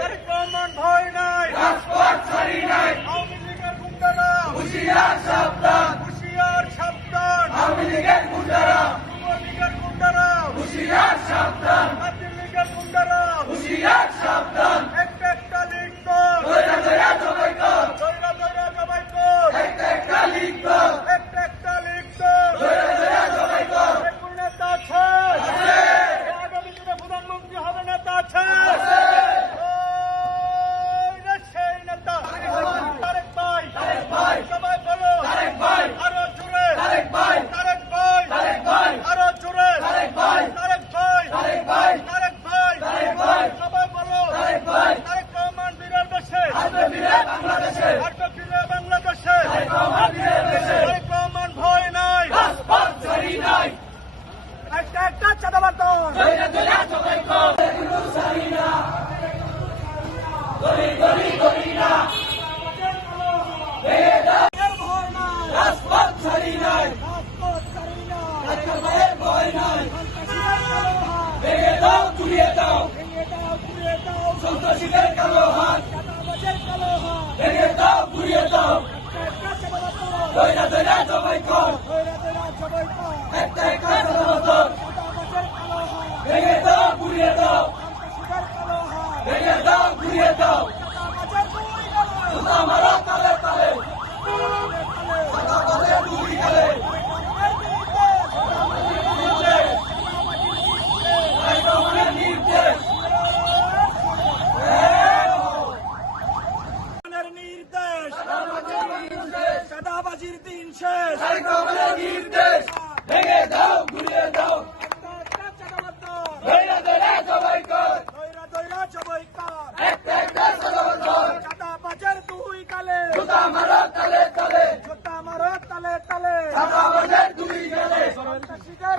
তারেক রহমান ভয় নাই, আওয়ামী লীগের গুন্ডারা হুঁশিয়ার সাবধান, যুব লীগের গুন্ডারা জাতীয় লীগের গুন্ডারা একটা লীগ দল দৈরা জবাই কর, একটা লীগ দল কোন নেতা আছে? আগামী দিনে প্রধানমন্ত্রী হবে নেতা আছে? সেই নেতা তারেক ভাই, সবাই বলো আরো জোরে, তারেক ভাই আরো জোরে, তারেক ভাই, সবাই বলো তারেক রহমান বীরের দেশে, আসবে ফিরে বাংলাদেশে, তারেক রহমান ভয় নাই, একটা চাঁদাবাদ দল সন্ত্রাসীদের কালো হাত ভেঙে দাও, ঘুরিয়ে দাও, দৈরা দৈরা জবাই কর, একটা চাঁদাবাদ ভেঙে দাও, ঘুরিয়ে দাও, ভেঙে দাও, ঘুরিয়ে দাও, জুতা মারো তালে তালে, চাঁদাবাদে দুই গেলে, তারেক রহমানের নির্দেশ, চাঁদাবাজির দিন শেষ, তারেক রহমানের নির্দেশ, ভেঙে দাও, ঘুরিয়ে দাও, একটা চাঁদাবাদ দল দৈরা দৈরা জবাই কর, দৈরা জবাই কর, একটা চাঁদাবাদ কর, চাঁদাবাজের দুই গালে, জুতা মারো তালে তালে, জুতা মারো তালে তালে, চাঁদাবাদের দুই গেলে, সন্ত্রাসীদের